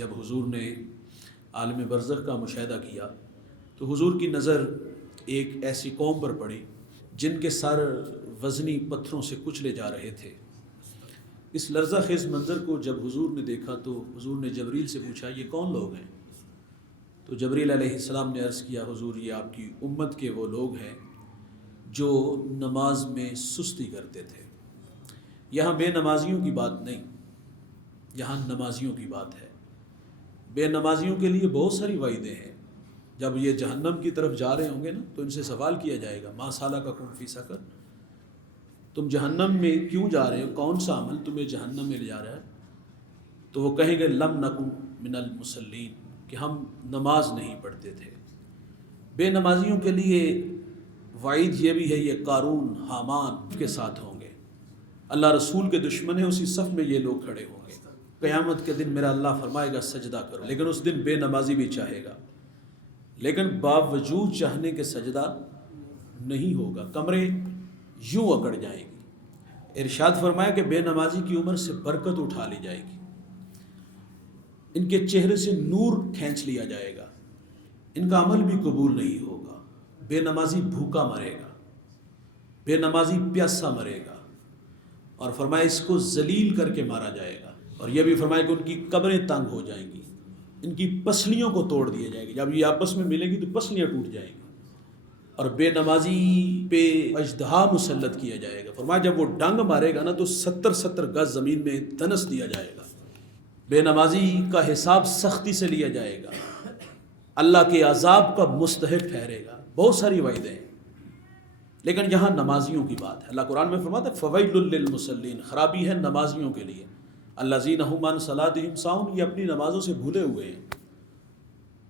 جب حضور نے عالم برزخ کا مشاہدہ کیا تو حضور کی نظر ایک ایسی قوم پر پڑی جن کے سر وزنی پتھروں سے کچلے جا رہے تھے۔ اس لرزہ خیز منظر کو جب حضور نے دیکھا تو حضور نے جبریل سے پوچھا یہ کون لوگ ہیں؟ تو جبریل علیہ السلام نے عرض کیا حضور یہ آپ کی امت کے وہ لوگ ہیں جو نماز میں سستی کرتے تھے۔ یہاں بے نمازیوں کی بات نہیں، یہاں نمازیوں کی بات ہے۔ بے نمازیوں کے لیے بہت ساری وعیدیں ہیں۔ جب یہ جہنم کی طرف جا رہے ہوں گے نا تو ان سے سوال کیا جائے گا ما سالککم فی سقر، تم جہنم میں کیوں جا رہے ہو، کون سا عمل تمہیں جہنم میں لے جا رہا ہے؟ تو وہ کہیں گے لم نکن من المصلین، کہ ہم نماز نہیں پڑھتے تھے۔ بے نمازیوں کے لیے وعید یہ بھی ہے یہ قارون حامان کے ساتھ ہوں گے، اللہ رسول کے دشمن ہیں، اسی صف میں یہ لوگ کھڑے ہوں گے۔ قیامت کے دن میرا اللہ فرمائے گا سجدہ کرو، لیکن اس دن بے نمازی بھی چاہے گا، لیکن باوجود چاہنے کے سجدہ نہیں ہوگا، کمرے یوں اکڑ جائیں گی۔ ارشاد فرمایا کہ بے نمازی کی عمر سے برکت اٹھا لی جائے گی، ان کے چہرے سے نور کھینچ لیا جائے گا، ان کا عمل بھی قبول نہیں ہوگا۔ بے نمازی بھوکا مرے گا، بے نمازی پیاسا مرے گا، اور فرمایا اس کو ذلیل کر کے مارا جائے گا، اور یہ بھی فرمایا کہ ان کی قبریں تنگ ہو جائیں گی، ان کی پسلیوں کو توڑ دیا جائے گا، جب یہ آپس میں ملے گی تو پسلیاں ٹوٹ جائیں گی، اور بے نمازی پہ اژدہا مسلط کیا جائے گا۔ فرمایا جب وہ ڈنگ مارے گا نا تو 70 گز زمین میں دنس دیا جائے گا۔ بے نمازی کا حساب سختی سے لیا جائے گا، اللہ کے عذاب کا مستحق ٹھہرے گا۔ بہت ساری وعیدیں ہیں، لیکن یہاں نمازیوں کی بات ہے۔ اللہ قرآن میں فرماتا ہے فویل للمصلین، خرابی ہے نمازیوں کے لیے، الذین ھم عن صلاتہم ساہون، یہ اپنی نمازوں سے بھولے ہوئے ہیں۔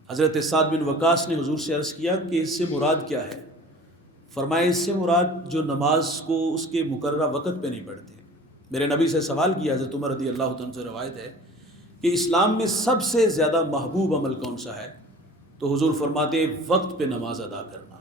حضرت سعد بن وقاص نے حضور سے عرض کیا کہ اس سے مراد کیا ہے؟ فرمایا اس سے مراد جو نماز کو اس کے مقررہ وقت پہ نہیں پڑھتے۔ میرے نبی سے سوال کیا، حضرت عمر رضی اللہ عنہ سے روایت ہے کہ اسلام میں سب سے زیادہ محبوب عمل کون سا ہے؟ تو حضور فرماتے ہیں وقت پہ نماز ادا کرنا۔